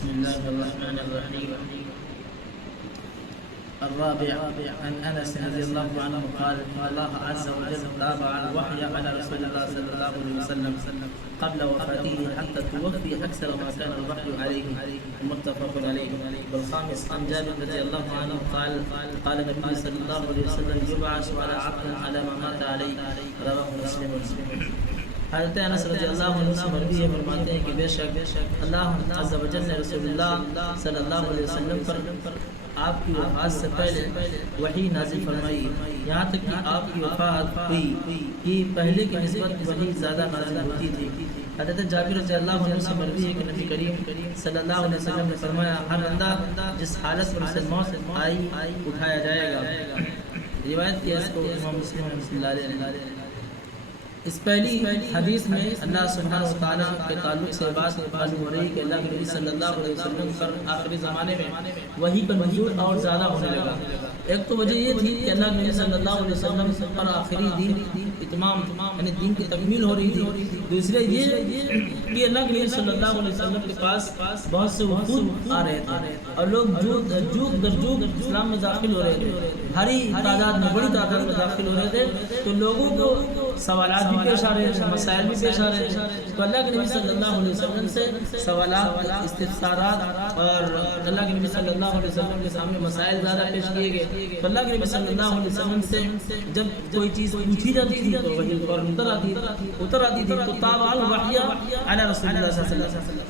بسم الله الرحمن الرحيم. الرابع عن انس رضي الله عنه قال ان الله عز وجل تابع الوحي على رسول الله صلى الله عليه وسلم قبل وفاته حتى توفي اكثر ما كان الوحي عليه، متفق عليه. والخامس عن جابر رضي الله عنه قال قال النبي صلى الله عليه وسلم يبعث على عبد على ما مات عليه، رواه مسلم. حضرت انس رضی اللہ عنہ سے مروی ہے، فرماتے ہیں کہ بے شک اللہ عز و جل نے رسول اللہ صلی اللہ علیہ وسلم پر آپ کی وفات سے پہلے وحی نازل فرمائی، یہاں تک کہ آپ کی وفات ہوئی کہ پہلے کی نسبت وحی زیادہ نازل ہوتی تھی۔ حضرت جابر رضی اللہ عنہ سے مروی ہے کہ نبی کریم صلی اللہ علیہ وسلم نے فرمایا ہر بندہ جس حالت میں اسے موت آئی اٹھایا جائے گا۔ روایت کی اس کو امام مسلم رحمۃ اللہ علیہ۔ اس پہلی حدیث میں اللہ سبحانہ و تعالیٰ کے تعلق سے بات معلوم ہو رہی کہ اللہ کے نبی صلی اللہ علیہ وسلم پر آخری زمانے میں وحی کا نزول اور زیادہ ہونے لگا۔ ایک تو وجہ یہ تھی کہ اللہ کے نبی صلی اللہ علیہ وسلم پر آخری دین اتمام یعنی دین کی تکمیل ہو رہی تھی۔ دوسرے یہ کہ اللہ کے نبی صلی اللہ علیہ وسلم کے پاس بہت سے وفود آ رہے تھے اور لوگ جوگ در جوگ اسلام میں داخل ہو رہے تھے، بھاری تعداد میں بڑی تعداد میں داخل ہو رہے تھے، تو لوگوں کو سوالات بھی پیش آ رہے تھے، مسائل بھی پیش آ رہے تھے۔ تو اللہ کے نبی صلی اللہ علیہ وسلم سے سوالات، استفسارات اور اللہ کے نبی صلی اللہ علیہ وسلم کے سامنے مسائل زیادہ پیش کیے گئے۔ تو اللہ کے نبی صلی اللہ علیہ وسلم سے جب کوئی چیز پوچھی جاتی تھی تو وحی فوراً اتر آتی تھی۔ تو تابع الوحی علی رسول اللہ صلی اللہ علیہ وسلم،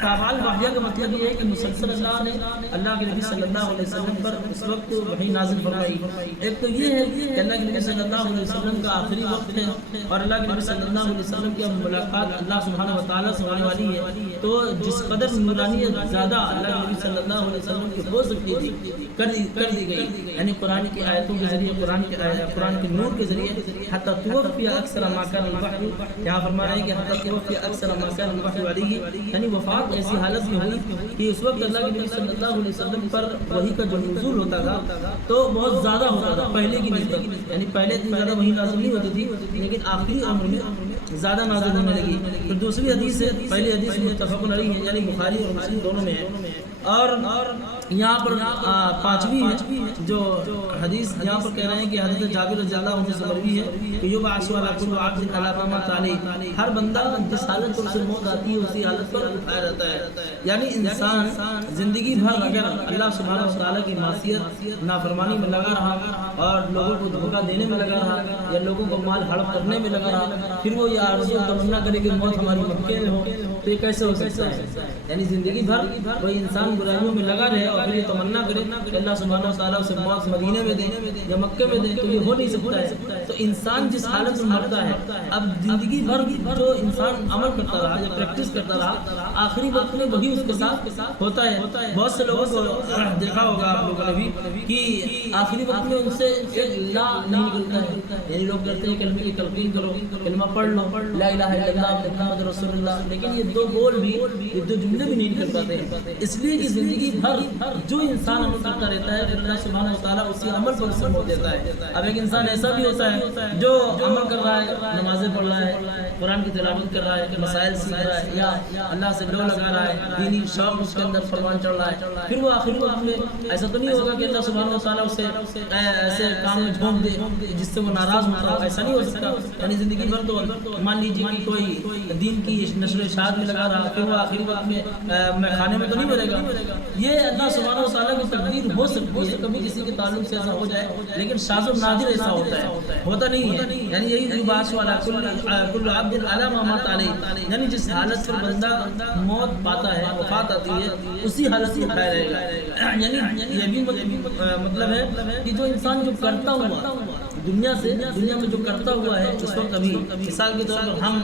تابع الوحی کا مطلب یہ ہے کہ مسلسل اللہ نے اللہ کے نبی صلی اللہ علیہ وسلم پر اس وقت وحی نازل فرمائی۔ ایک تو یہ ہے کہ اللہ کے نبی صلی اللہ علیہ وسلم کا آخری وقت ہے اور اللہ کے نبی صلی اللہ علیہ وسلم کی ملاقات اللہ سبحانہ و تعالیٰ سے ہونے والی ہے، تو جس قدر نورانیت زیادہ اللہ کے نبی صلی اللہ علیہ وسلم کی ہو سکتی تھی کر دی گئی، یعنی قرآن کی آیتوں کے ذریعے، قرآن کے نور کے ذریعے۔ حتی توفی اکثر ما کان الوحی، یہاں فرما رہے ہیں کہ حتی توفی اکثر ما کان الوحی علیہ، یعنی وفات ایسی حالت میں ہوئی کہ اس وقت اللہ کے نبی صلی اللہ علیہ وسلم پر وحی کا جو نزول ہوتا تھا تو بہت زیادہ ہوتا تھا پہلے کی نسبت، یعنی پہلے اتنی زیادہ وحی نازل نہیں ہوتی تھی لیکن آخری عمر میں زیادہ نازل ہونے لگی۔ پھر دوسری حدیث ہے، پہلی حدیث متفق علیہ ہے، یعنی بخاری اور مسلم دونوں میں ہے، اور یہاں پر پانچویں ہے جو حدیث یہاں پر کہہ رہے ہیں کہ حضرت جابر رضی اللہ عنہ سے مروی ہے کہ یبعث علی کل عبد علی ما مات علیہ، ہر بندہ جس حالت پر اسے موت آتی ہے اسی حالت پر اٹھایا جاتا ہے۔ یعنی انسان زندگی بھر اگر اللہ سبحانہ و تعالیٰ کی معصیت نافرمانی میں لگا رہا اور لوگوں کو دھوکہ دینے میں لگا رہا یا لوگوں کو مال ہڑپ کرنے میں لگا رہا، پھر وہ یہ آرزو تمنا کرے کہ موت ہماری مکے میں ہو، تو یہ کیسے ہو سکتا ہے؟ یعنی زندگی بھر کوئی انسان برائیوں میں لگا رہے اور پھر یہ تمنا کرے کہ اللہ سبحانہ و تعالیٰ اسے موت مدینے میں دے یا مکے میں دے، تو یہ ہو نہیں سکتا ہے۔ تو انسان جس حالت میں مرتا ہے، اب زندگی بھر جو انسان عمل کرتا رہا یا پریکٹس کرتا رہا، آخری وقت میں وہی اس کے ساتھ ہوتا ہے۔ بہت سے لوگوں کو دیکھا ہوگا آپ لوگوں نے بھی کہ آخری وقت میں ان سے ایک لا نہیں نکلتا ہے، یعنی لوگ کہتے ہیں کلمے کی تلقین کرو، کلمہ پڑھ لو، لا الہ الا اللہ محمد رسول اللہ، لیکن یہ دو بول بھی، یہ دو جملے بھی نہیں نکل پاتے، اس لیے کہ زندگی بھر جو انسان عمل کرتا رہتا ہے پھر اللہ سبحانہ و تعالیٰ اسی عمل پر اسے موت دیتا ہے۔ اب ایک انسان ایسا بھی ہوتا ہے جو عمل کر رہا ہے، نمازیں پڑھ رہا ہے، قرآن کی تلاوت کر رہا ہے، مسائل سیکھ رہا ہے یا اللہ سے لو لگا رہا ہے، دینی شوق اس کے اندر فرمان چڑھ رہا ہے، پھر وہ آخری وقت میں ایسا تو نہیں ہوگا کہ اللہ سبحانہ و تعالیٰ اسے ایسے کام میں جھونک دے جس سے وہ ناراض ہوتا ہو، ایسا نہیں ہو سکتا۔ یعنی زندگی بھر تو مان لیجیے کہ کوئی دین کی نشر و اشاعت میں لگا رہا، پھر وہ آخری وقت میں کھانے میں تو نہیں ملے گا۔ یہ اللہ سبحانہ و تعالیٰ کی تقدیر ہو سکتی ہے، کبھی کسی کے تعلق سے ایسا ہو جائے، لیکن شاذ و نادر ایسا ہوتا ہے، ہوتا نہیں ہے۔ یعنی یہی بات والا کل عبد علی ما مات علیہ، یعنی جس حالت پر بندہ موت پاتا ہے، وفات آتی ہے، اسی حالت میں اٹھایا رہے گا۔ یعنی یہ بھی مطلب ہے کہ جو انسان جو کرتا ہوا دنیا میں جو کرتا ہوا ہے اس وقت، ابھی مثال کے طور پر ہم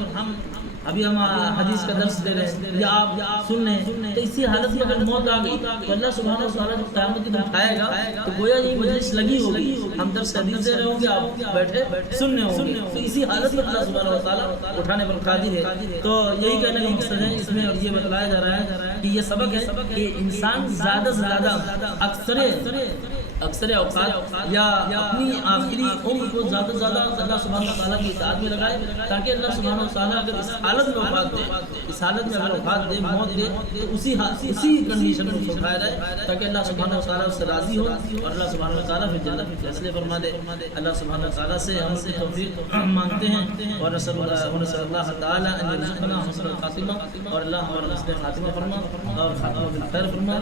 حدیث کا درس دے رہے ہیں یا آپ سن رہے ہیں، تو اسی حالت میں اگر موت آ گئی تو اللہ سبحانہ و تعالیٰ جب قیامت دن اٹھائے گا تو گویا یہ مجلس لگی ہوگی، ہم درس حدیث دے رہے ہوں گے، آپ بیٹھے سن رہے ہوں گے، تو اسی حالت میں اللہ سبحانہ و تعالیٰ اٹھانے پر قادر ہے۔ تو یہی کہنے کا مقصد ہے اس میں، اور یہ بتلایا جا رہا ہے کہ یہ سبق ہے کہ انسان زیادہ سے زیادہ اکثر اکثر اوقات یا اپنی آخری عمر کو زیادہ سے زیادہ اللہ سبحانہ وتعالیٰ کی اطاعت میں لگائے تاکہ اللہ سبحانہ وتعالیٰ اگر اس حالت میں وفات دے، اس حالت میں اگر وفات دے، موت دے، تو اسی کنڈیشن میں اسے اٹھایا جائے تاکہ اللہ سبحانہ وتعالیٰ اس سے راضی ہو اور اللہ سبحانہ وتعالیٰ پھر جنت میں فیصلے فرما دے۔ اللہ سبحانہ وتعالیٰ سے ہم سے توفیق مانگتے ہیں اور نسأل اللہ تعالیٰ ان یرزقنا حسن الخاتمہ، اور اللہ ہمارا حسن خاتمہ فرما اور خاتمہ بالخیر فرما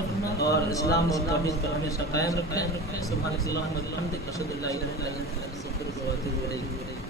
اور اسلام اور توحید پر ہمیشہ قائم رکھیں۔ سبحانک اللہم و بحمدک، اشہد ان لا الہ الا انت، استغفرک و اتوب الیک۔